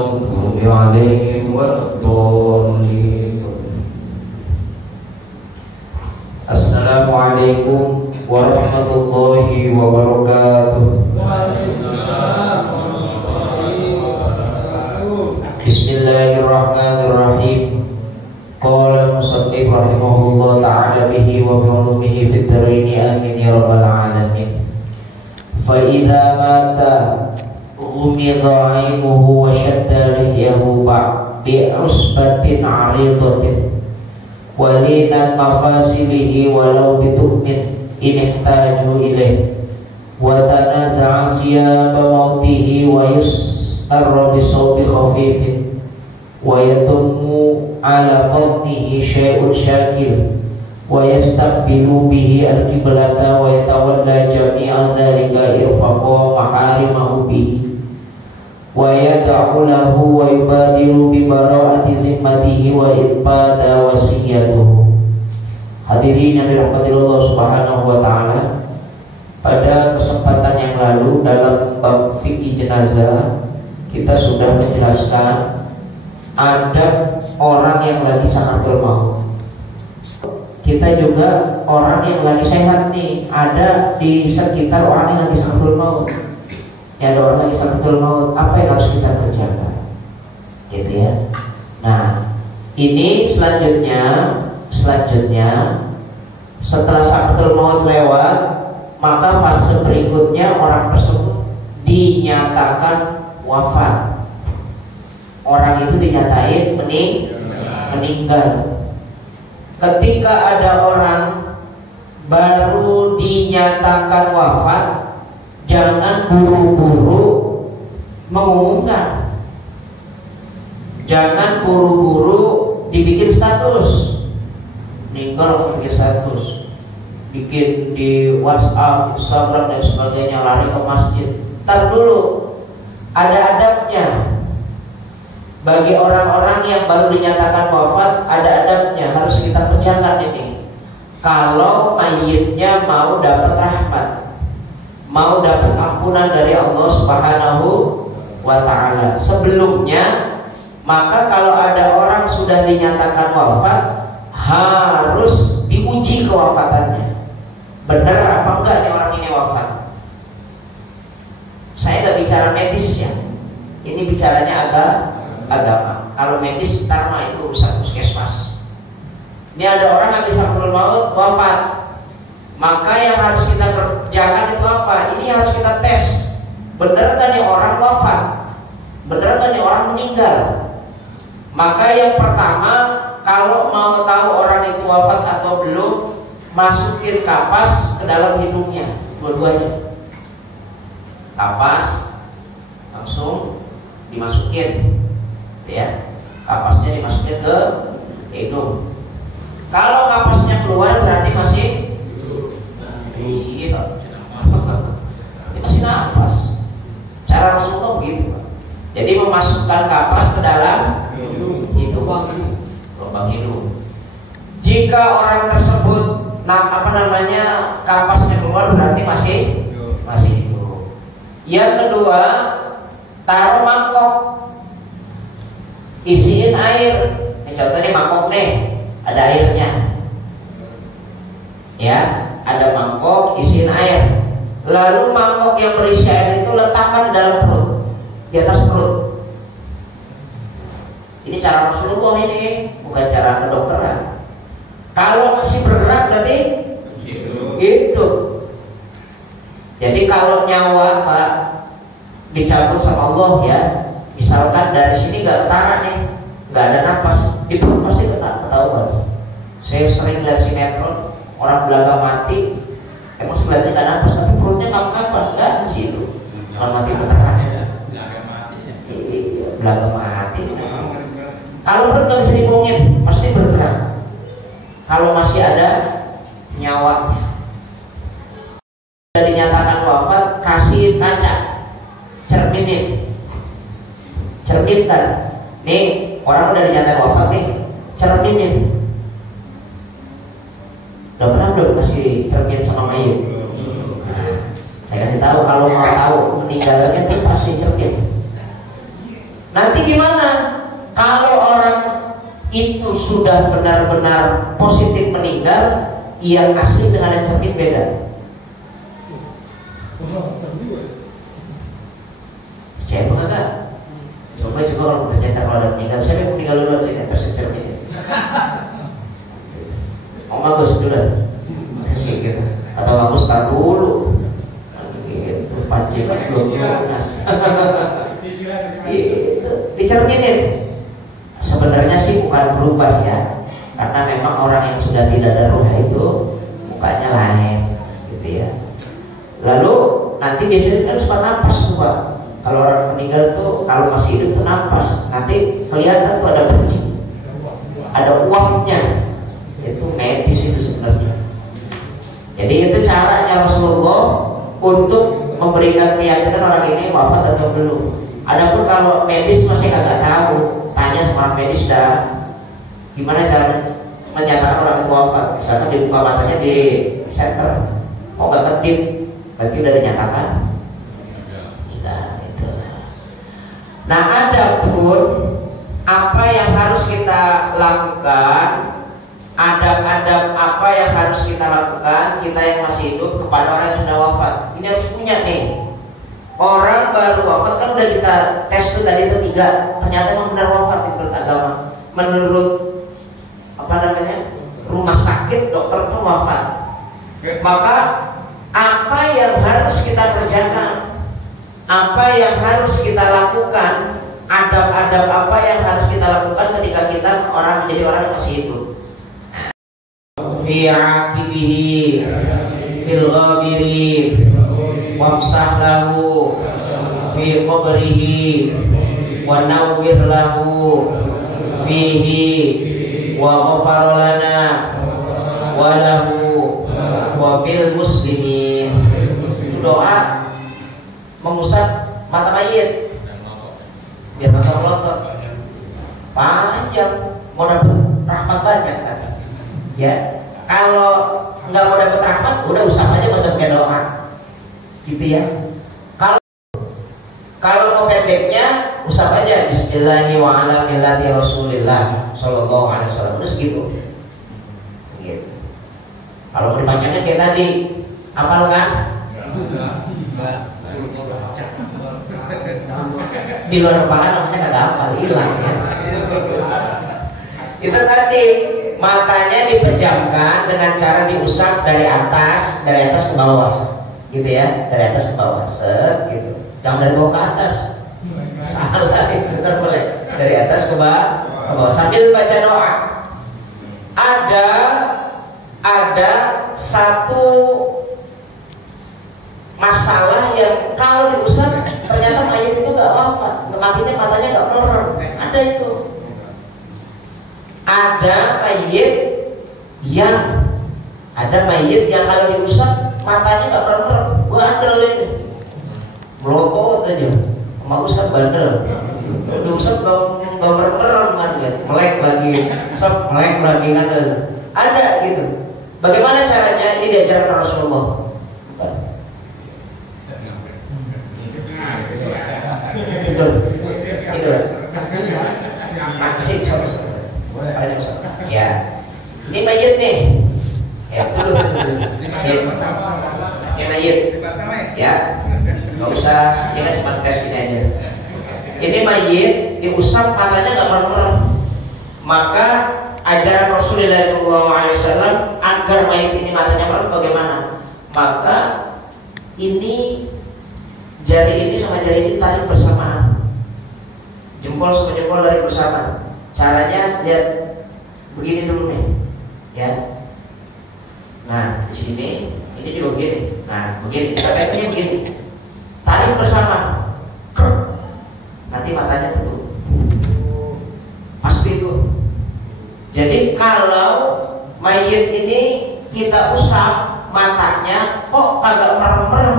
المغضوب عليهم ولا الضالين. Assalamualaikum warahmatullahi wabarakatuh. Bismillahirrahmanirrahim. Qala musannif rahimahullah ta'ala bihi wa bi'ulumihi fid dharaini amin ya rabbal alamin. Fa idza mata ghumidha 'ainuhu wa shadda lihyahu bi usbatin 'aridatin walinan mafasilihi walau bitu'min in ihtaju ilaih wa tanaza'a siyaba mautihi wa yus'arra bisawbi khafifin wa yatummu ala batnihi syai'un syakil wa yastaqbilu bihi al-qiblata wa yatawalla jami'a dhalika irfaqa maharimahu bihi wa yad'u lahu wa yubadiru bi bara'ati zimmatihi wa ibada wasiyatuhu. Hadirin yang dirahmati Allah Subhanahu wa taala, pada kesempatan yang lalu dalam bab fikih jenazah kita sudah menjelaskan ada orang yang lagi sakatul maut. Kita juga orang yang lagi sehat nih, ada di sekitar orang yang lagi sakatul maut. Ya, ada orang lagi sakatul maut, apa yang harus kita kerjakan? Gitu ya. Nah, ini selanjutnya setelah sakatul maut lewat, maka fase berikutnya orang tersebut dinyatakan wafat. Orang itu dinyatain meninggal. Ketika ada orang baru dinyatakan wafat, jangan buru-buru mengumumkan. Jangan buru-buru dibikin status. Meninggal bikin status, bikin di WhatsApp, Instagram dan sebagainya, lari ke masjid. Tar dulu, ada adabnya. Bagi orang-orang yang baru dinyatakan wafat, ada adabnya, harus kita kerjakan ini. Kalau mayitnya mau dapat rahmat, mau dapat ampunan dari Allah Subhanahu wa ta'ala. Sebelumnya, maka kalau ada orang sudah dinyatakan wafat, harus diuji kewafatannya. Benar apa enggak nih orang ini wafat? Saya nggak bicara medis ya, ini bicaranya agama. Kalau medis ntar mah itu urusan puskesmas. Ini ada orang yang bisa sakatul maut wafat, maka yang harus kita kerjakan itu apa? Ini harus kita tes. Benar gak nih orang wafat? Benar gak nih orang meninggal? Maka yang pertama, kalau mau tahu orang itu wafat atau belum, masukin kapas ke dalam hidungnya, dua-duanya. Kapas langsung dimasukin, ya. Kapasnya dimasukin ke hidung. Kalau kapasnya keluar berarti masih masih nafas. Cara Rasulullah begitu. Jadi memasukkan kapas ke dalam hidung, lubang hidung. Jika orang tersebut kapasnya keluar berarti masih hidup. Yang kedua, taruh mangkok, isiin air. Ini contohnya mangkok nih, ada airnya. Ya, ada mangkok, isiin air. Lalu mangkok yang berisi air itu letakkan di dalam perut, di atas perut. Ini cara Rasulullah ini, bukan cara kedokteran. Kalau masih bergerak berarti hidup. Jadi kalau nyawa Pak dicabut sama Allah ya, misalkan dari sini nggak ketara nih, nggak ada napas, di perut pasti ketahuan. Saya sering lihat sinetron orang belaga mati, emang sebenarnya nggak napas tapi perutnya apa nggak di situ, kalau mati beneran ya. Belaga mati. Kalau perut nggak bisa dibohongin, pasti bergerak. Kalau masih ada nyawanya. Sudah dinyatakan wafat, kasih kaca, cerminkan. Nih orang udah dinyatakan wafat nih, cerminin. Udah pernah belum kasih cermin sama mayit? Nah, saya kasih tahu, kalau mau tahu meninggalnya tuh pasti cermin. Nanti gimana kalau orang itu sudah benar-benar positif meninggal, yang asli dengan yang cermin beda? Percaya apa enggak? Coba kalau percaya kalau ada meninggal, siapa yang meninggal dulu aja tersecermin. Oh bagus dulu, kasih gitu. Atau bagus tar dulu, gitu. Pancing belum lunas. Itu dicerminin. Sebenarnya sih bukan berubah ya, karena memang orang yang sudah tidak ada ruh itu mukanya lain, gitu ya. Lalu nanti biasanya kan suka nafas tuh Pak. Kalau orang meninggal tuh kalau masih hidup tuh nafas, nanti kelihatan tuh ada benci, ada uapnya. Itu medis itu sebenarnya. Jadi itu caranya Rasulullah untuk memberikan keyakinan orang ini wafat atau belum. Adapun kalau medis masih agak tahu, tanya sama medis dah gimana cara menyatakan orang itu wafat. Misalkan dibuka matanya di center, kok nggak kedip, berarti udah dinyatakan tidak itu. Nah, adapun apa yang harus kita lakukan, adab-adab apa yang harus kita lakukan, kita yang masih hidup kepada orang yang sudah wafat. Ini harus punya nih. Orang baru wafat kan udah kita tes tuh tadi itu 3, ternyata memang benar wafat menurut agama. Menurut apa namanya rumah sakit, dokter pun wafat. Maka apa yang harus kita kerjakan, apa yang harus kita lakukan, adab-adab apa yang harus kita lakukan ketika kita orang menjadi orang yang masih hidup. Fi aqibihi fil ghabiri wafsah lahu fi qabrihi wa nawwir lahu fihi wa ghafar lana wa lahu wa fil muslimin. Doa mengusap mata mayit biar mata melotot panjang, mau dapat rahmat banyak kan ya. Kalau nggak mau dapat rahmat, udah usap aja, nggak usah pakai doa, gitu ya. Kalau mau pendeknya, usap aja Bismillahi wa ala millati Rasulillah sallallahu alaihi wasallam, udah segitu. Gitu. Kalau mau dipanjangin kayak tadi, hafal kan? Di luar kepala namanya kagak hafal, hilang ya. Itu tadi. Matanya dipejamkan dengan cara diusap dari atas ke bawah, gitu ya, dari atas ke bawah, set, gitu. Jangan dari bawah ke atas, salah itu, ntar boleh dari atas ke bawah sambil baca doa. Ada satu masalah yang kalau diusap ternyata mayat itu nggak wafat, matanya nggak melorot, ada itu. Ada mayit yang kalau diusap matanya nggak merem, bandel ini, melotot aja. Bagus kan bandel, diusap nggak merem kan, melek lagi, usap melek lagi kan, ada gitu. Bagaimana caranya? Ini diajarkan Rasulullah. Tidur, asik ya. Ini mayit nih. Ya, dulu. Ini mayit. Ya. Enggak usah, ini kan cuma tes ini aja. Ini mayit diusap matanya enggak merem-merem. Maka ajaran Rasulullah SAW agar mayit ini matanya merem bagaimana? Maka ini jari ini sama jari ini tarik bersamaan. Jempol sama jempol tarik bersama. Caranya lihat begini dulu nih, ya. Nah di sini ini juga begini. Nah begini, sampai begini, tarik bersama. Nanti matanya tutup. Pasti itu. Jadi kalau mayit ini kita usap matanya, kok kagak merem-merem,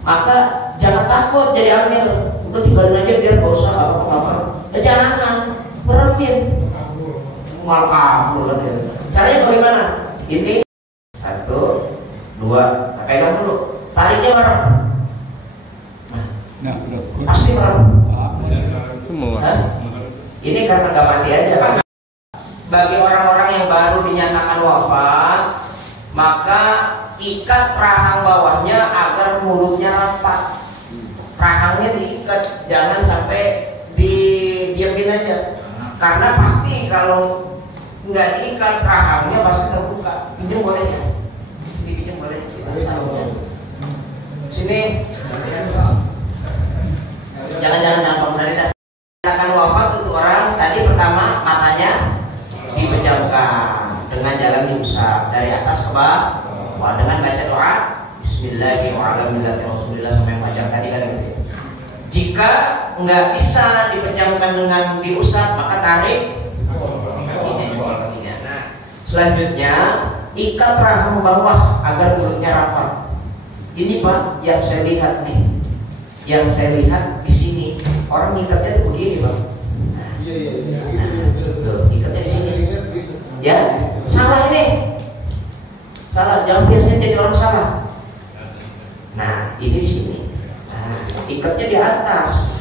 maka jangan takut jadi amil. Udah tinggalin aja biar gak usah apa-apa. Jangan meremin, malah kabur kan gitu. Caranya bagaimana? Ini 1, 2, pegang dulu, tariknya merem. Nah, pasti merem. Ini karena nggak mati aja. Bagi orang-orang yang baru dinyatakan wafat, maka ikat rahang bawahnya agar mulutnya rapat. Rahangnya diikat, jangan sampai didiamin aja. Karena pasti kalau nggak diikat rahangnya pasti terbuka. Pinjam boleh ya? Sini pinjam boleh. Itu sarungnya. Sini. Jangan Pak Munarida. Akan wafat untuk orang tadi pertama matanya dipejamkan dengan jalan diusap dari atas ke bawah dengan baca doa Bismillahirrahmanirrahim sampai panjang tadi kan gitu. Jika nggak bisa dipejamkan dengan diusap maka tarik kakinya. Nah, selanjutnya ikat rahang bawah agar mulutnya rapat. Ini Pak yang saya lihat nih, yang saya lihat di sini orang ikatnya tuh begini Pak. Tuh, ikatnya di sini. Ya, salah ini. Salah, jangan biasanya jadi orang salah. Nah, ini di sini. Nah, ikatnya di atas.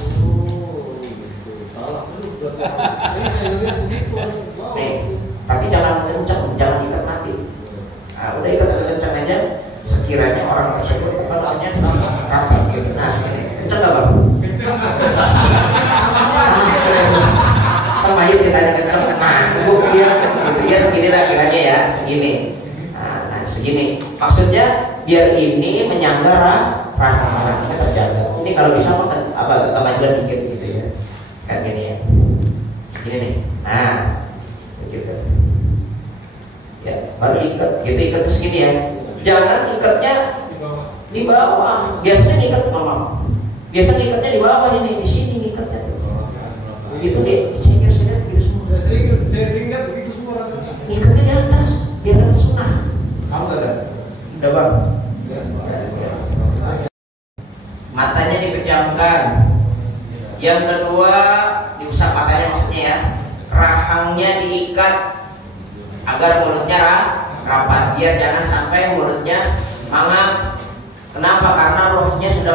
Nih, tapi jangan kencang, jangan ikat mati. Nah, udah ikat kencang aja. Sekiranya orang tersebut rapat gitu. Nah, segini. Kencang nggak Bang? Sama yuk kita ada kencang. Nah, itu dia segini lah kiranya ya, segini. Nah, segini. Maksudnya biar ini menyangga rahangnya terjaga. Ini kalau bisa kemajuan dikit gitu ya. Kan gini ya. Segini nih. Nah, begitu. Ya, baru ikat. Gitu ikat ke segini ya. Jangan ikatnya di bawah. Biasanya ikat biasanya ikatnya di bawah ini, di sini ikatnya. Itu dicengkir gitu semua. Saya ingat begitu semua. Ikatnya di atas, biar ada sunnah. Kamu enggak? Udah Bang. Matanya dipejamkan. Yang kedua diusap matanya maksudnya ya. Rahangnya diikat agar mulutnya rapat, biar jangan sampai mulutnya mangap. Kenapa? Karena rohnya sudah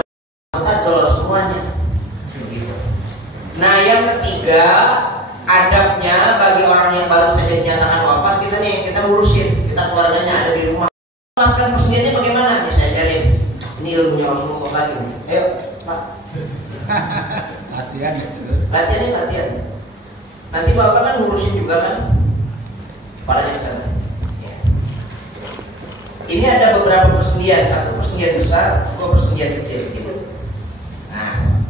tajol semuanya. Nah, yang ketiga adabnya bagi orang yang baru saja dinyatakan wafat, kita nih kita ngurusin, kita keluarganya ada di rumah. Lepaskan persediaannya bagaimana? Nih saya ajarin. Ini ilmunya Rasulullah lagi. Ayo, Pak. Latihan. Nanti Bapak kan ngurusin juga kan? Kepalanya ke sana. Ini ada beberapa persendian, satu persendian besar, dua persendian kecil, gitu. Nah,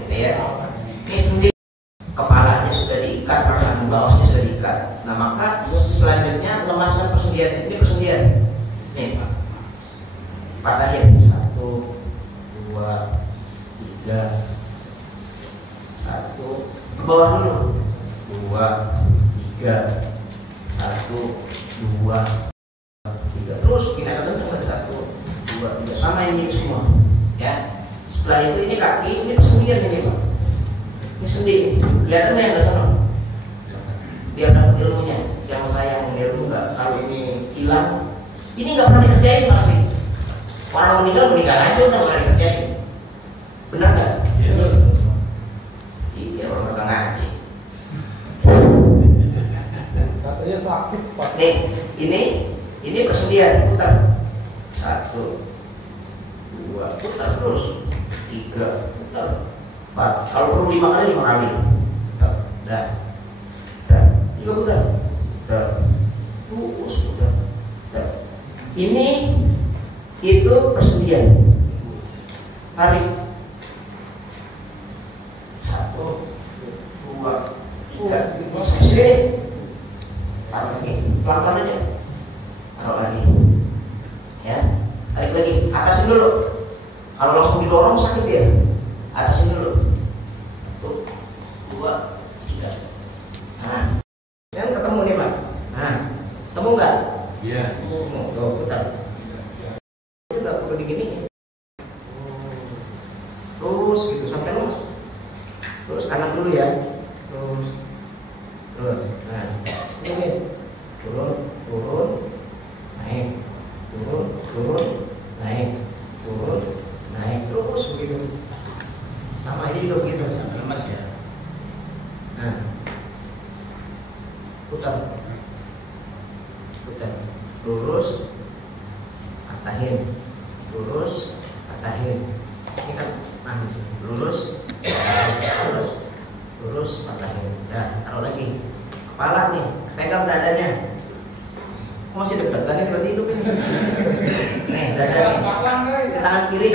gitu ya. Ini sendi, kepalanya sudah diikat, rahang bawahnya sudah diikat. Nah, maka selanjutnya lemaskan persendian. Ini persendian. Nih, Pak. Patahin. 1, 2, 3. 1. Ke bawah dulu. 2, 3. 1, 2. Terus kita kencang ada 1, 2, 3 sama ini semua ya. Setelah itu ini kaki, ini persendian ini Pak. Ini sendi, kelihatan yang ada sana. Biar dapat ilmunya. Jangan sayang ilmu nggak. Kalau ini hilang, ini nggak pernah dikerjain pasti. Orang meninggal aja udah nggak pernah dikerjain. Benar nggak? Iya orang nggak ngaji. Katanya sakit Pak. Nih, ini persendian, putar. 1, 2, putar terus. 3, putar. 4, kalau perlu 5 kali, 5 kali. Putar, dah. Juga putar. Terus putar. Ini itu persendian. Tarik. 1, 2, 3. Sini. Taruh lagi, pelan-pelan aja. Taruh lagi, ya. Tarik lagi, atasin dulu. Kalau langsung didorong sakit ya. Atasin dulu. 1, 2, 3. Nah, yang ketemu nih Pak. Nah, ketemu nggak? Iya. Tuh, putar. Itu nggak perlu diginiin. Terus gitu sampai lemas. Terus kanan dulu ya. Terus. Nah, ini turun, naik, turun, naik, terus begitu. Sama ini juga begitu. Sampai lemas ya. Nah, putar, lurus, patahin, lurus, patahin. Ini kan lurus, lurus, lurus, patahin. Nah, taruh lagi. Kepala nih, pegang dadanya. Masih dekat-dekat ini berarti hidup ini. Nih, dadanya. Tangan kiri,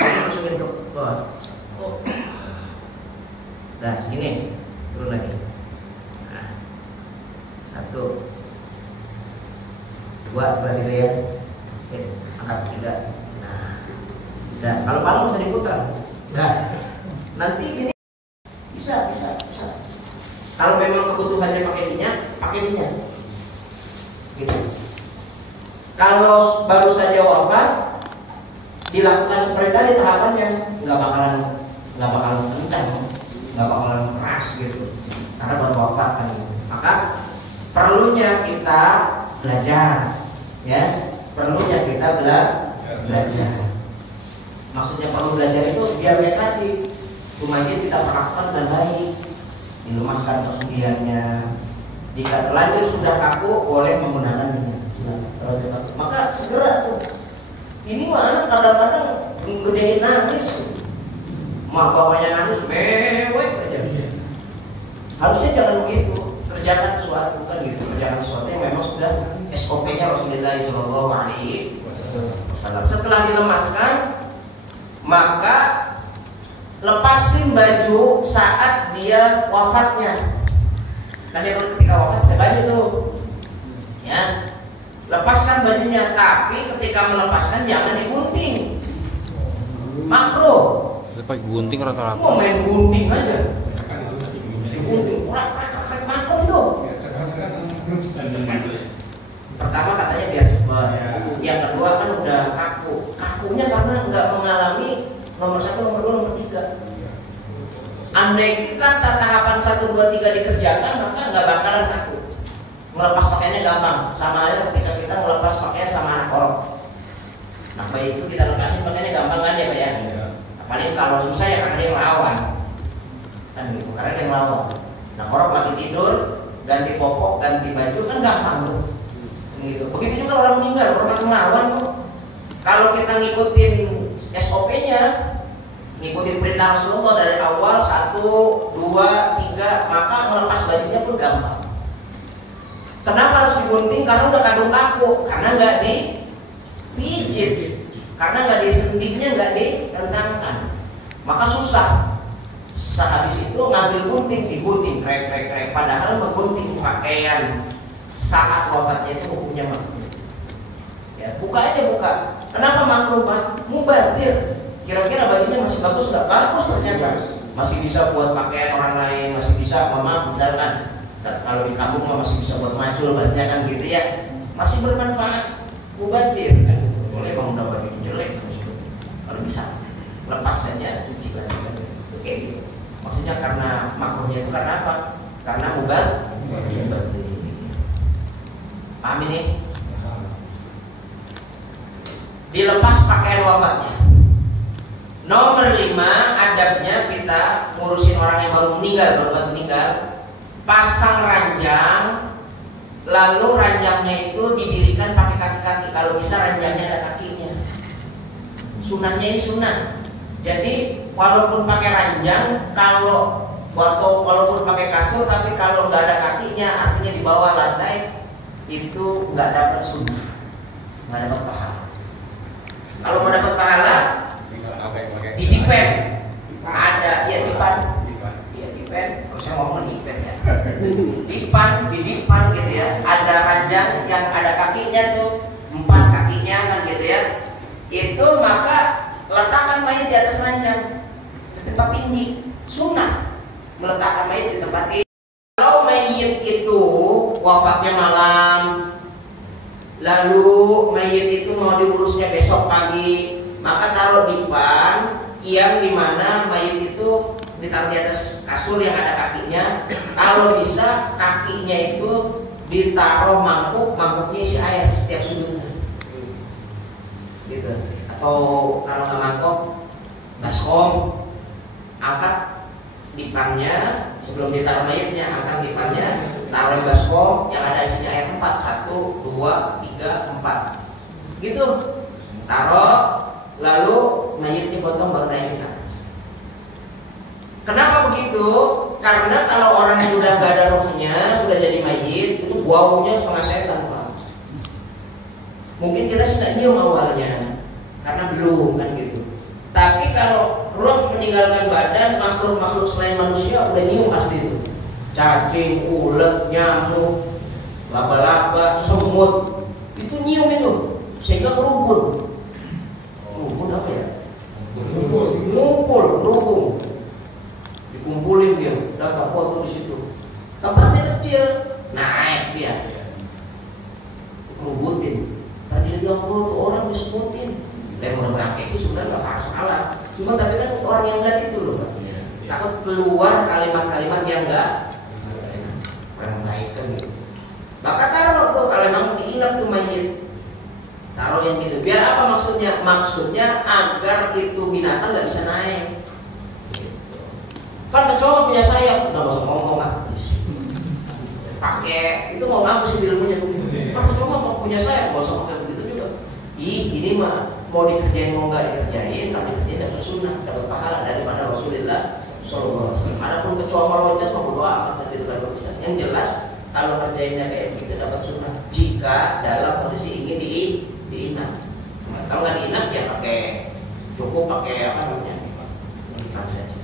masukin ke bawah. Nah, segini, turun lagi. Nah, 1, 2, berarti itu ya. Oke, angkat 3. Nah, kalau palang bisa diputar. Nah, nanti ini bisa. Kalau memang kebutuhannya pakai minyak. Gitu. Kalau baru saja wafat, dilakukan seperti tadi tahapannya, nggak bakalan kencang, nggak bakalan keras gitu. Karena baru wafat kan. Maka perlunya kita belajar, ya. Perlunya kita belajar. Maksudnya perlu belajar itu biar kayak tadi, rumahnya kita perlakukan dengan baik, dilumaskan persugihannya. Jika terlanjur sudah kaku, boleh menggunakan minyak. Maka segera tuh. Ini mah kadang-kadang gedein nangis. Mak bapaknya nangis, mewek aja. Harusnya jangan begitu. Kerjakan sesuatu kan gitu. Kerjakan sesuatu yang memang sudah SOP-nya Rasulullah Shallallahu Alaihi Wasallam. Setelah dilemaskan, maka lepasin baju saat dia wafatnya. Tadi ketika wafat ada baju tuh, ya. Lepaskan bajunya, tapi ketika melepaskan jangan digunting. Makruh. Pakai gunting rata-rata. Mau main gunting aja. Digunting, kurang makruh itu. Pertama katanya biar cepat. Yang kedua kan udah kaku. Kakunya karena nggak mengalami nomor 1, nomor 2, nomor 3. Andai kita tahapan 1, 2, 3 dikerjakan, maka nggak bakalan kaku. Melepas pakaiannya gampang. Sama halnya ketika kita melepas pakaian sama anak korok. Nah, baik itu kita lepasin pakaiannya gampang kan ya Pak ya? Paling kalau susah ya karena dia ngelawan. Kan gitu, karena dia ngelawan. Nah, korok lagi tidur, ganti popok, ganti baju kan gampang tuh. Gitu. Begitu juga orang meninggal, orang ngelawan kok. Kalau kita ngikutin SOP-nya, ngikutin perintah Rasulullah dari awal 1, 2, 3, maka melepas bajunya pun gampang. Kenapa harus digunting? Karena udah kadung kaku, karena nggak dipijit, karena nggak disendinya, nggak direntangkan, maka susah. Sehabis itu ngambil gunting, digunting, krek. Padahal menggunting pakaian saat wafatnya itu hukumnya makruh. Ya, buka aja buka. Kenapa makruh Pak? Mubazir. Kira-kira bajunya masih bagus nggak? Bagus ternyata. Masih bisa buat pakaian orang lain, masih bisa, mama misalkan kalau di kampung masih bisa buat macul, bahasanya kan gitu ya. Masih bermanfaat. Mubazir kan. Boleh mau udah baju jelek kalau bisa lepas saja, cuci lagi. Oke gitu. Maksudnya karena makruhnya itu karena apa? Karena mubazir. Paham ini? Dilepas pakaian wafatnya. Nomor 5, adabnya kita ngurusin orang yang baru meninggal, pasang ranjang, lalu ranjangnya itu didirikan pakai kaki-kaki. Kalau bisa ranjangnya ada kakinya. Sunahnya ini sunah. Jadi walaupun pakai ranjang, walaupun pakai kasur, tapi kalau nggak ada kakinya, artinya di bawah lantai, itu nggak dapat sunnah, nggak dapat pahala. Kalau mau dapat pahala, didipen, ada ya dipen, saya ngomong dipen ya, didipan gitu ya. Ada ranjang yang ada kakinya tuh, 4 kakinya kan gitu ya. Itu maka letakkan mayat di atas ranjang, di tempat tinggi, sunnah meletakkan mayat di tempat tinggi. Kalau mayit itu wafatnya malam, lalu mayit itu mau diurusnya besok pagi, maka taruh di depan yang dimana mayit itu ditaruh di atas kasur yang ada kakinya. Kalau bisa kakinya itu ditaruh mangkuknya isi air setiap sudutnya, gitu. Atau kalau nggak mangkok, baskom, angkat dipannya sebelum ditaruh mayatnya, angkat dipannya, taruh baskom yang ada isinya air 4, 1, 2, 3, 4 gitu, taruh, lalu mayatnya potong baru naik ke atas. Kenapa begitu? Karena kalau orang yang sudah gak ada rohnya, sudah jadi mayit, itu baunya setengah setan Pak. Mungkin kita sudah nyium awalnya karena belum kan gitu. Tapi kalau roh meninggalkan badan, makhluk-makhluk selain manusia udah nyium pasti itu. Cacing, ulet, nyamuk, laba-laba, semut, itu nyium itu, sehingga merubun. Merubun apa ya? Ngumpul, dikumpulin dia, data foto di situ. Tempatnya kecil, naik dia, kerubutin. Tadi dia tuh orang disebutin. Lemur bangke itu sebenarnya nggak salah, cuma tapi kan orang yang lihat itu loh, takut keluar kalimat-kalimat yang nggak kurang baik kan gitu. Maka taruh tuh kalau memang diinap tuh mayit, taruh yang gitu. Biar apa maksudnya? Maksudnya agar itu binatang nggak bisa naik. Kan kecoa punya sayap, nggak usah ngomong lah. Pakai itu mau ngaku sih ilmunya. Kan kecoa punya sayap, nggak usah pakai begitu juga. Ini mah mau dikerjain mau nggak dikerjain, tapi kerjain dapat sunnah, dapat pahala daripada Rasulullah Sallallahu Alaihi Wasallam. Adapun kecoa meloncat mau berdoa amat itu kan bisa. Yang jelas kalau kerjainnya kayak begitu dapat sunnah. Jika dalam posisi ingin diinap, kalau nggak diinap ya pakai cukup pakai apa namanya, ikan saja.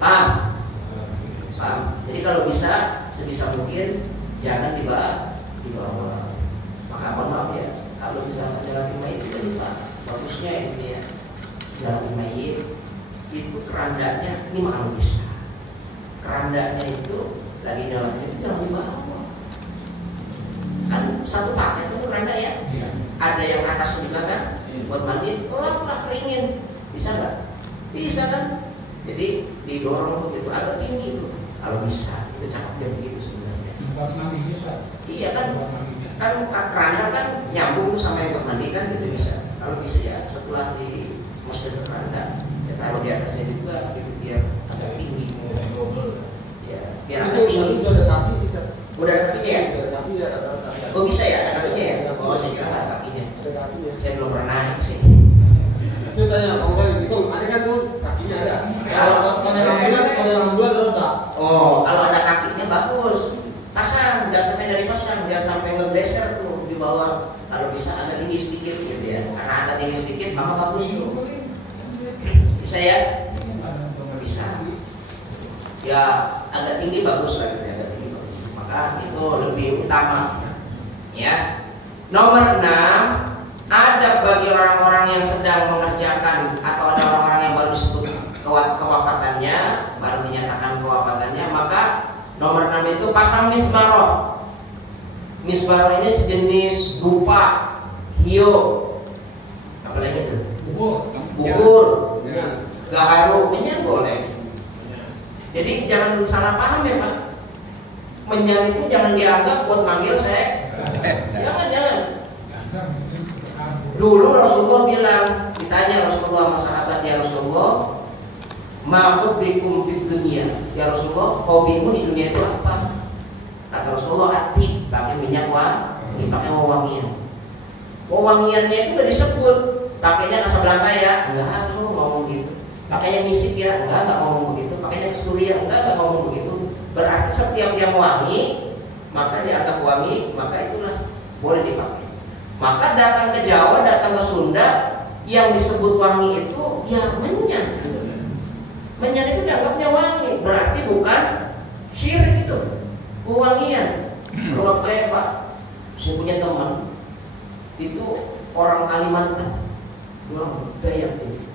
Paham? Jadi kalau bisa sebisa mungkin jangan dibawa. Maka mohon maaf ya. Kalau misalnya jalan mayit itu lupa, bagusnya ini ya jalan mayit itu kerandanya ini makan bisa. Kerandanya itu lagi jalannya itu jangan dibawa. Kan satu paket itu keranda ya. Ada yang atas juga kan buat mandi, lah keringin, bisa nggak? Bisa kan? Jadi didorong begitu agak tinggi tuh. Kalau bisa itu cakepnya begitu sebenarnya. Buat mandi bisa. Iya kan? Kan keranda kan nyambung sama yang buat mandi kan gitu bisa. Kalau bisa ya setelah dimasukin ke keranda ya taruh di atasnya juga gitu biar agak tinggi. Ya biar agak tinggi. Udah ada kaki sih kan? Udah ada kakinya ya? Udah ada kaki ya ada kaki. Oh bisa ya ada kakinya ya? Oh saya kira ada kakinya. Ada kaki ya. Saya belum pernah naik sih. Itu tanya kamu kan itu ada kan tuh kakinya ada. Kalau yang bulan ada. Oh kalau ada kakinya bagus. Pasang, nggak sampai dari pasang, nggak sampai ngegeser tuh di bawah. Kalau bisa agak tinggi sedikit gitu ya, karena agak tinggi sedikit maka bagus tuh. Bisa ya? Bisa. Ya agak tinggi bagus lah gitu ya, agak tinggi bagus. Maka itu lebih utama. Ya. Nomor 6, adab bagi orang-orang yang sedang mengerjakan atau ada orang-orang yang baru disebut kewafatannya, baru dinyatakan kewafatannya, maka nomor 6 itu pasang misbaroh. Misbaroh ini sejenis dupa, hio, apa lagi itu? Bubur, gaharu, menyan boleh. Jadi jangan salah paham ya Pak. Menyan itu jangan dianggap buat manggil saya. Jangan. Dulu Rasulullah bilang, ditanya Rasulullah sama sahabatnya, Rasulullah, ma'ud bikum fid dunia. Ya Rasulullah, hobimu di dunia itu apa? Kata Rasulullah, atib, pakai minyak wangi, pakai wewangian. Wewangiannya itu udah disebut, pakainya Casablanca ya, enggak Rasulullah ngomong gitu. Pakainya misik ya, enggak ngomong begitu. Pakainya Kasturi ya, enggak ngomong begitu. Berarti setiap yang wangi, maka dianggap wangi, maka itulah boleh dipakai. Maka datang ke Jawa, datang ke Sunda, yang disebut wangi itu ya menyan. Menyan itu dianggapnya wangi, berarti bukan syirik itu, wewangian. Kalau saya Pak, saya punya teman itu orang Kalimantan, orang Dayak itu,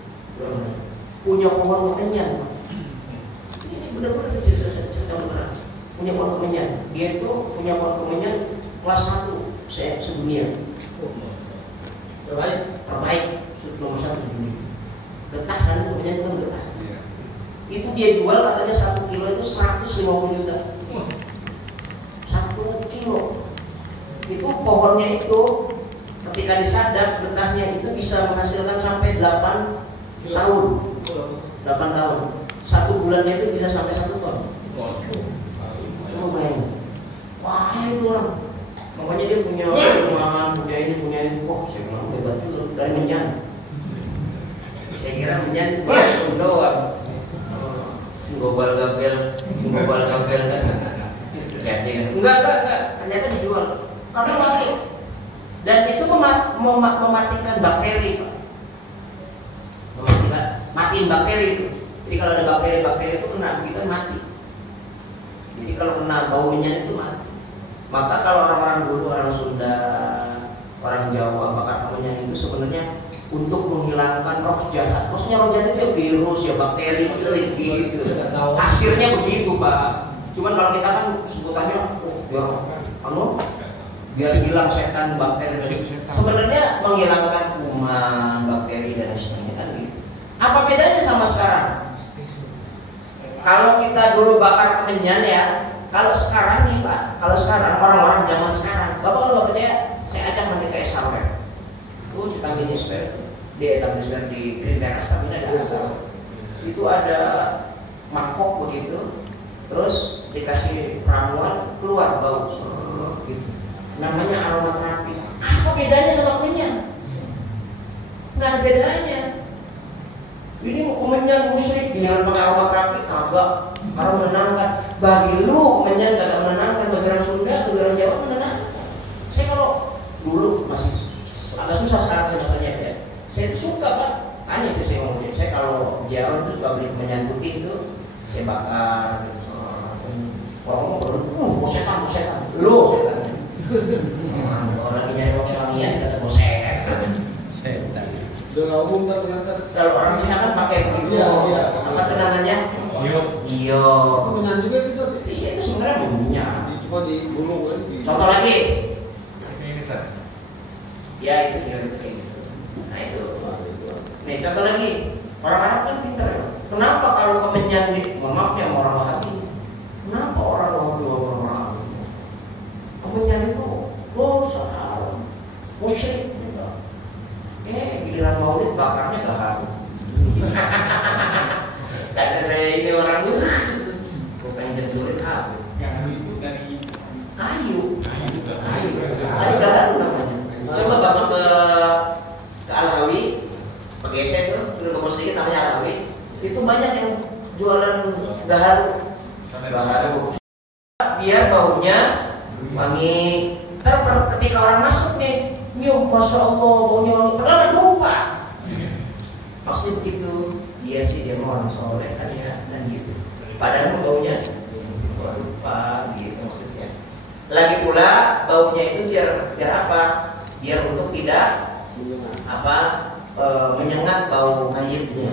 punya pohon menyan. Ini benar-benar cerita benar. Punya pohon menyan, dia itu punya pohon menyan kelas 1 sedunia. Terbaik, nomor 1 sedunia. Getah kan itu menyan itu kan getah. Itu dia jual katanya 1 kilo itu 150 juta. 1 kilo. Itu pohonnya itu ketika disadap getahnya itu bisa menghasilkan sampai 8 tahun. 8 tahun. 1 bulannya itu bisa sampai 1 ton. Lumayan. Wah, itu orang. Makanya dia punya perumahan, punya ini. Wah, saya bilang hebat juga dari Menyan. Saya kira Menyan doang. Singgobal gabel kan. Enggak. Ternyata dijual. Karena wangi. Dan itu mematikan bakteri, Pak. Matiin bakteri itu. Jadi kalau ada bakteri itu kena kita mati. Jadi kalau kena bau minyak itu mati. Maka kalau orang-orang dulu, orang Sunda, orang Jawa bakar minyak itu sebenarnya untuk menghilangkan roh jahat. Maksudnya roh jahat itu virus, ya bakteri, gitu. Tafsirnya begitu, Pak. Cuman kalau kita kan sebutannya, biar hilang setan, bakteri. Sebenarnya menghilangkan kuman, bakteri dan sebagainya kan gitu. Apa bedanya sama sekarang? Kalau kita dulu bakar kemenyan ya, kalau sekarang nih Pak, orang-orang zaman sekarang, Bapak kalau Bapak percaya, saya ajak nanti ke SHW. Kita minisper, di etablissement di Green Terrace kami ada asal. Itu ada mangkok begitu, terus dikasih ramuan keluar bau, gitu. Namanya aromaterapi. Apa bedanya sama kemenyan? Nggak ada bedanya. Ini kemenyan musyrik, giliran pakai aromaterapi, agak orang menenangkan. Bagi lu kemenyan gak menenangkan, bagi orang Sunda, bagi orang Jawa menenangkan. Saya kalau dulu masih agak susah sekarang saya bertanya ya. Saya suka Pak, tanya sih saya ngomongin. Saya kalau Jawa itu suka beli kemenyan putih itu, saya bakar. Orang ngomong, bosetan, lu setan. Kalau lagi nyari wangi-wangian kata bosetan. Udah nggak umum kan ternyata. Kalau orang Cina kan pakai begitu. Iya. Apa tuh namanya? Iyo. Kemenyan juga itu. Iya itu sebenarnya minyak. Cuma di gunung kan. Contoh lagi. Ya itu kayak gitu. Nah itu. Nih contoh lagi. Orang Arab kan pintar ya. Kenapa kalau kemenyan di, maaf ya orang Wahabi. Kenapa orang Wahabi? Kemenyan itu dosa, musyrik. Giliran maulid bakarnya gaharu. Kata saya ini orang itu, gue pengen jenturin apa? Itu dari Kayu gaharu namanya. Coba bapak ke Al-Hawi, Pegese itu, sudah ke sedikit namanya Al-Hawi. Itu banyak yang jualan gaharu. Biar baunya wangi. Ketika orang masuk nih, Masya Allah, baunya wangi. Padahal lupa. Maksudnya begitu. Iya sih dia mau orang soleh kan ya, dan gitu. Padahal baunya lupa, gitu maksudnya. Lagi pula baunya itu biar apa? Biar untuk tidak menyengat bau mayitnya.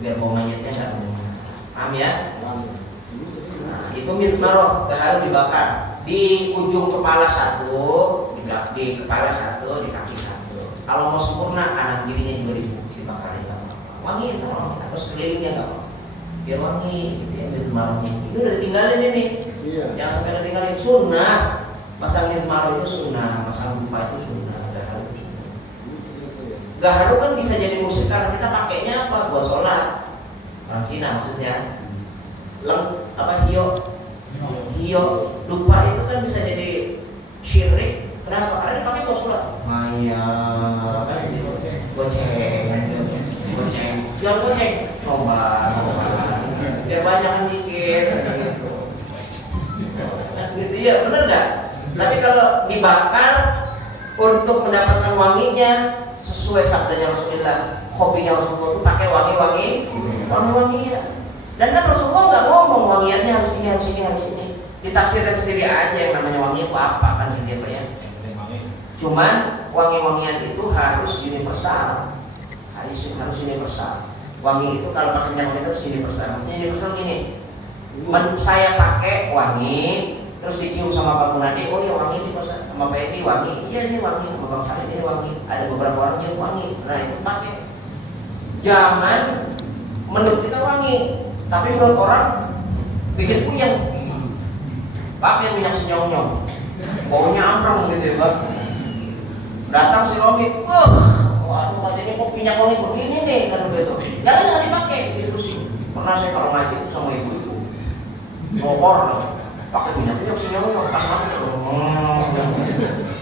Biar bau mayitnya nggak menyengat. Paham ya? Nah, itu mizmaroh, harus dibakar. Di ujung kepala satu, di kepala satu, di kaki satu. Kalau mau sempurna, kanan kirinya juga dibakarin. Wangi atau sekelilingnya nggak mau. Biar wangi, gitu ya, mizmarohnya. Itu udah ditinggalin ini. Iya. Jangan sampai ditinggalin. Sunnah. Pasang mizmaroh itu sunnah, pasang dupa itu sunnah. Gaharu kan bisa jadi musik karena kita pakainya apa? Buat sholat. Orang Cina maksudnya. Hio, dupa itu kan bisa jadi syirik. Kenapa? Karena dipakai buat sholat. Maya, goceng. Jual goceng, coba. Biar banyak yang dikit. Gitu ya, bener nggak? Tapi kalau dibakar untuk mendapatkan wanginya sesuai sabdanya Rasulullah, hobinya Rasulullah itu pakai wangi ya. Dan kan Rasulullah nggak ngomong wangiannya harus ini. Ditafsirkan sendiri aja yang namanya wangi itu apa kan gitu ya. Cuman wangi-wangian itu harus universal. Harus universal. Wangi itu kalau pakainya wangi itu harus universal. Maksudnya universal gini. Saya pakai wangi, terus dicium sama Pak Munadi, oh ya wangi ini sama Pak Edi wangi, iya ini wangi, sama Bang Salim ini wangi, ada beberapa orang yang wangi, nah itu pakai. Jangan menurut kita wangi, tapi menurut orang bikin puyeng. Pakai minyak senyong-nyong, baunya amprong gitu ya Pak. Datang si Romi, waduh katanya kok minyak wangi begini nih kan begitu. Jangan dipakai, gitu sih. Pernah saya kalau ngaji itu sama ibu itu ngokor loh, pakai minyaknya senyum pas masuk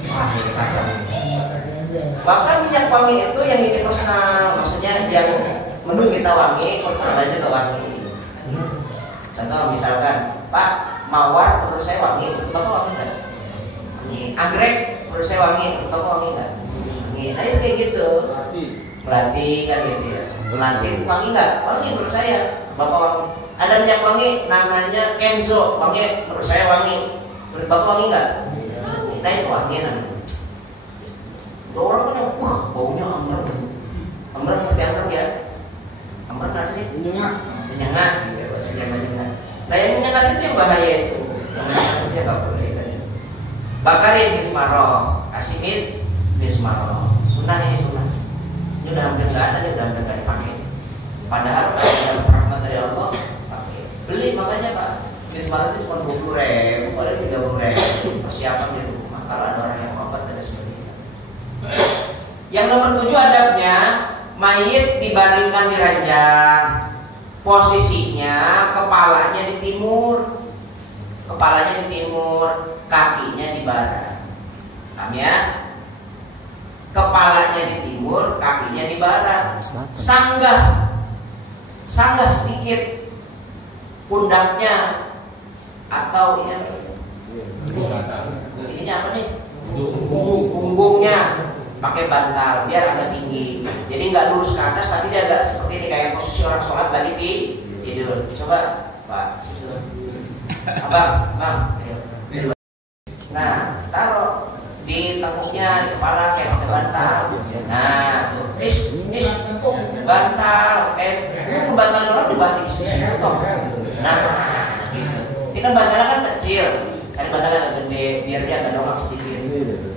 wah ini kacau. Bahkan minyak wangi itu yang universal, maksudnya yang menurut kita wangi, orang lain juga wangi. Contoh misalkan, Pak, mawar menurut saya wangi, menurut Bapak wangi nggak? Wangi. Anggrek menurut saya wangi, menurut Bapak wangi nggak? Wangi. Nah itu kayak gitu. Melati kan gitu ya. Melati wangi nggak? Wangi menurut saya. Bapak wangi. Ada minyak wangi namanya Kenzo, wangi menurut saya wangi. Menurut Bapak wangi nggak? Nah itu wangi namanya. Orang kan yang baunya amber seperti amber ya. Amber tadi menyengat gitu ya, bahasa Jawa. Nah yang menyengat itu yang bahaya itu. Yang menyengat itu nggak boleh. Bakarin bismaro, kasih bismaro. Sunnah ini sunnah. Ini udah hampir nggak ada, udah hampir nggak dipakai. Padahal ada rahmat dari Allah pakai. Beli makanya Pak. Bismaro itu cuma 20.000, paling 30.000. Persiapan di rumah kalau ada orang yang wafat dan sebagainya. Yang nomor 7 adabnya, mayit dibaringkan di ranjang. Posisinya kepalanya di timur. Kakinya di barat. Paham ya? Kepalanya di timur, kakinya di barat. Sanggah sedikit pundaknya atau ininya apa nih? Punggungnya pakai bantal biar agak tinggi, jadi nggak lurus ke atas tapi dia agak seperti ini kayak posisi orang sholat lagi tidur. Coba Pak situ, abang, ayo. Nah taruh di tengkuknya, di kepala kayak pakai bantal. Nah tuh, bantal, bantal orang dibanding sisi toh. Nah gitu. Ini kan bantalnya kan kecil, kan bantalnya agak gede biar dia agak dongak sedikit.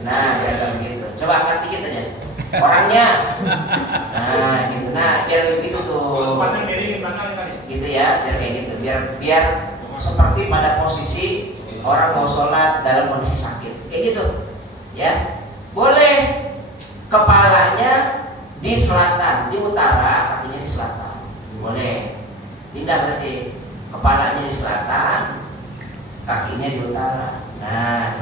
Nah biar agak begitu. Coba angkat dikit aja orangnya. Nah gitu. Nah biar begitu tuh. Gitu ya, biar kayak gitu. Biar seperti pada posisi orang mau sholat dalam kondisi sakit. Kayak gitu. Ya. Boleh kepalanya di selatan, di utara, kakinya di selatan. Boleh. Pindah berarti. Kepalanya di selatan, kakinya di utara. Nah,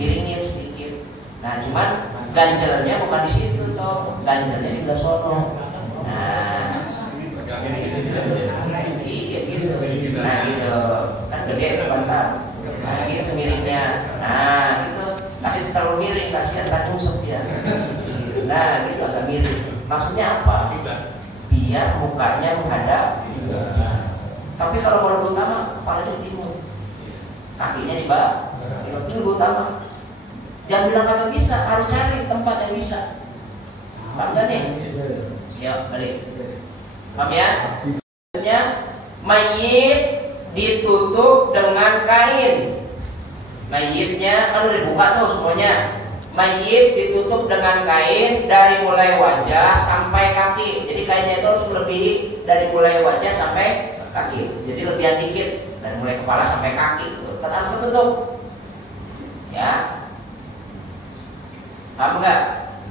miringin sedikit. Nah, cuman ganjelnya bukan di situ toh, ganjelnya di belah sono. Nah, iya gitu. Nah gitu, kan gede itu bantal. Nah gitu miringnya. Nah gitu, tapi terlalu miring kasihan tak nyungsep ya. Nah gitu agak miring. Maksudnya apa? Biar mukanya menghadap. Tapi kalau mau lebih utama, kepalanya di timur, kakinya di bawah. Itu lebih utama. Jangan bilang kagak bisa, harus cari tempat yang bisa. Paham gak nih? Ya, balik. Paham ya? Selanjutnya, mayit ditutup dengan kain. Mayitnya kan udah dibuka tuh semuanya. Mayit ditutup dengan kain dari mulai wajah sampai kaki. Jadi kainnya itu harus melebihi dari mulai wajah sampai kaki. Jadi lebihan dikit dari mulai kepala sampai kaki. Tetap harus tertutup. Ya. Paham nggak?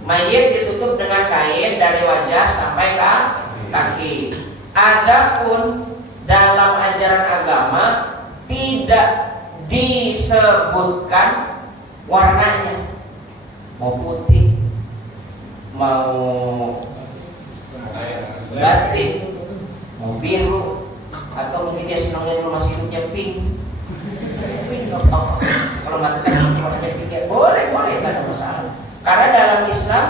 Mayit ditutup dengan kain dari wajah sampai ke kaki. Adapun dalam ajaran agama tidak disebutkan warnanya, mau putih, mau batik, mau biru, atau mungkin dia senangnya dulu masih hidupnya pink. Pink nggak apa-apa. Kalau mati kan warnanya pink ya boleh nggak ada masalah. Karena dalam Islam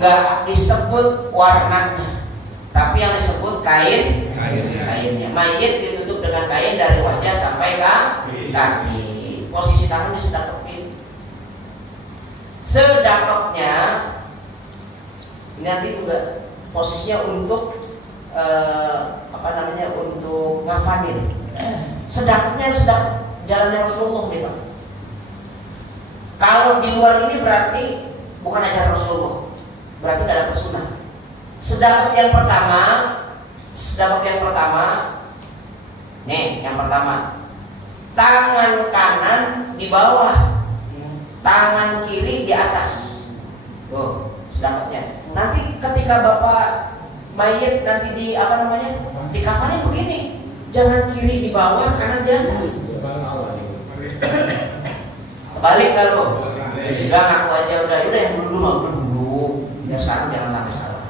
nggak disebut warnanya, tapi yang disebut kainnya. Mayit ditutup dengan kain dari wajah sampai ke kaki. Posisi tangan disedekapin. Sedekapnya ini nanti juga posisinya untuk untuk ngafanin. Sedekapnya sudah jalannya Rasulullah nih Pak. Kalau di luar ini berarti bukan ajaran Rasulullah, berarti tidak ada sunnah. Sedekap yang pertama, nih yang pertama, tangan kanan di bawah, tangan kiri di atas. Tuh sedekapnya. Nanti ketika Bapak mayit nanti di apa namanya? Di kafanin begini. Jangan kiri di bawah, kanan di atas. Balik dah lo. Udah ngaku aja udah yang dulu mah udah dulu. Ya sekarang jangan sampai salah.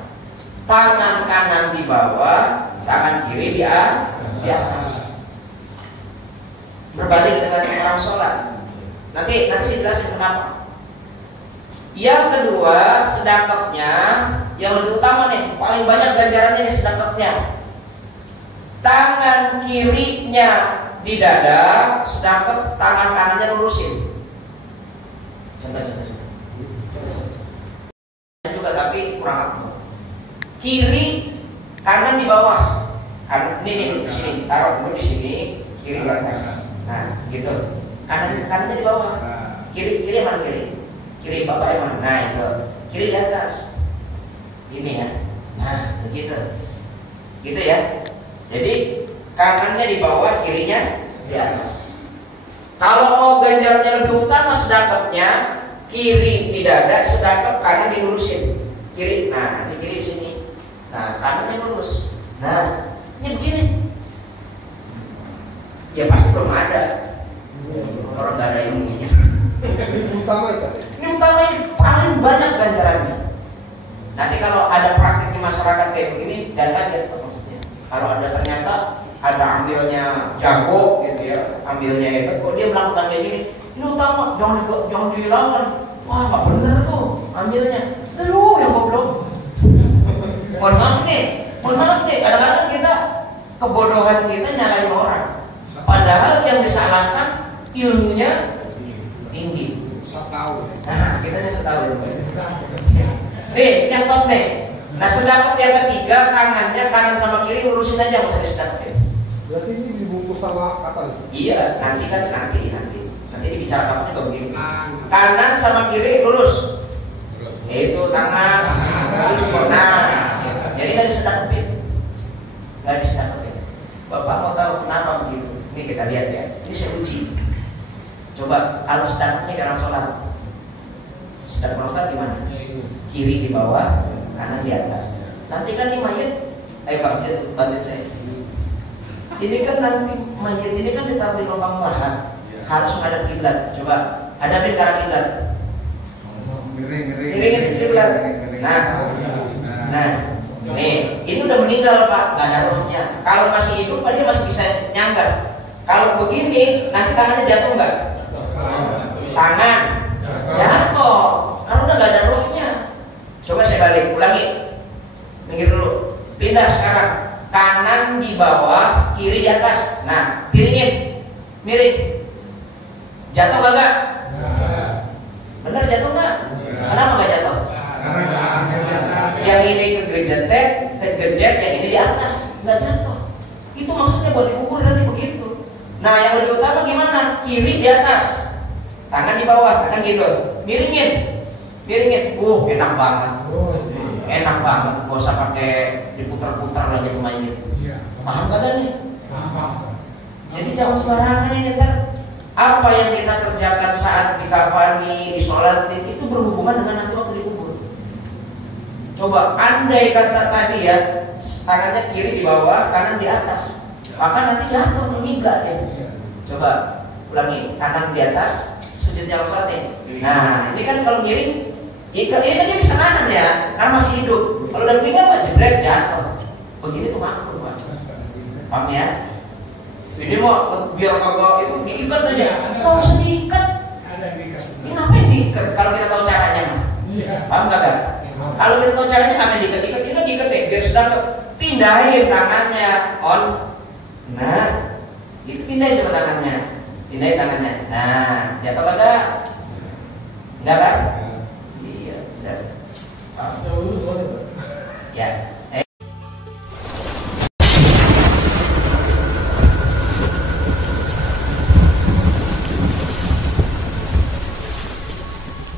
Tangan kanan di bawah, tangan kiri di atas. Berbalik dengan orang sholat. Nanti saya jelasin kenapa. Yang kedua, sedekahnya yang lebih utama nih, paling banyak ganjarannya nih sedekahnya. Tangan kirinya di dada, sedekah tangan kanannya lurusin. Contoh. Juga tapi kurang aku. Kiri, kanan di bawah. Ini di sini, taruh dulu di sini, kiri di atas. Nah, gitu. Kanannya di bawah. Kiri mana kiri? Kiri bapak yang mana? Nah itu. Kiri di atas. Ini ya. Nah, begitu. Gitu ya. Jadi kanannya di bawah, kirinya di atas. Kalau mau ganjarannya lebih utama sedekahnya, kiri di dada, sedekah kanan dilurusin. Kiri, nah ini kiri di sini. Nah, kanannya lurus. Nah, ini begini. Ya pasti belum ada. Orang gak ada ilmunya. Ini utama itu. Ini utama, ini paling banyak ganjarannya. Nanti kalau ada praktik di masyarakat kayak begini, jangan kaget maksudnya. Kalau ada ternyata ada ambilnya jago gitu ya, ambilnya hebat, kok dia melakukan kayak gini, ini utama, jangan dilawan. Wah nggak bener tuh ambilnya. Lu yang goblok. Mohon maaf nih, kadang-kadang kita kebodohan kita nyalain orang. Padahal yang disalahkan ilmunya tinggi. Nah, kita tahu. Nih, yang top nih. Nah, sedekah yang ketiga, tangannya kanan sama kiri lurusin aja, nggak usah disedekahin. Berarti ini dibungkus sama kata? Iya, nanti dibicarakan juga begini. Kanan sama kiri lurus. Itu tangan, terus nah. Jadi nggak disedekahin. Bapak mau tahu kenapa begitu? Ini kita lihat ya. Ini saya uji. Coba kalau sedekahnya kayak orang sholat. Sedekah sholat gimana? Kiri di bawah, kanan di atas. Nanti kan ini mayat, bantu saya. Ini kan nanti mayat ini kan ditaruh di lubang lahat, harus menghadap kiblat. Coba hadapin ke arah kiblat. Miringin kiblat. Nah, nih, ini udah meninggal Pak, nggak ada rohnya. Kalau masih hidup, Pak dia masih bisa nyangga. Kalau begini, nanti tangannya jatuh nggak? Tangan jatuh, karena udah nggak ada rohnya. Coba saya balik, ulangi. Minggir dulu. Pindah sekarang. Kanan di bawah, kiri di atas. Nah, piringin. Miring. Jatuh kagak? Bener jatuh nggak? Kenapa nggak jatuh? Yang ini kegejet, yang ini di atas. Nggak jatuh. Itu maksudnya buat dikubur nanti begitu. Nah, yang lebih utama gimana? Kiri di atas. Tangan di bawah, kan gitu. Miringin. Enak banget. Enak banget, gak usah pakai diputar-putar lagi ke mayit. Paham gak nih? Jadi jangan sembarangan ini ntar. Apa yang kita kerjakan saat dikafani, disolatin itu berhubungan dengan nanti waktu dikubur. Coba andai kata tadi ya, tangannya kiri di bawah, kanan di atas, maka nanti jatuh meninggal ya. Coba ulangi, kanan di atas, sujud yang sholat. Nah ini kan kalau miring, ini kan dia bisa nahan ya, karena masih hidup. Kalau udah meninggal mah jebret jatuh. Begini tuh makruh Pak. Paham ya? Ini mau biar kagak itu diikat aja. Nggak usah diikat. Ini ngapain diikat? Kalau kita tahu caranya mah. Paham nggak kan? Kalau kita tahu caranya ngapain diikat? Ini kan diikat deh, biar sudah pindahin tangannya on. Nah, itu pindahin sama tangannya. Pindahin tangannya. Nah, jatuh kagak? Enggak kan? Iya, udah. Ya.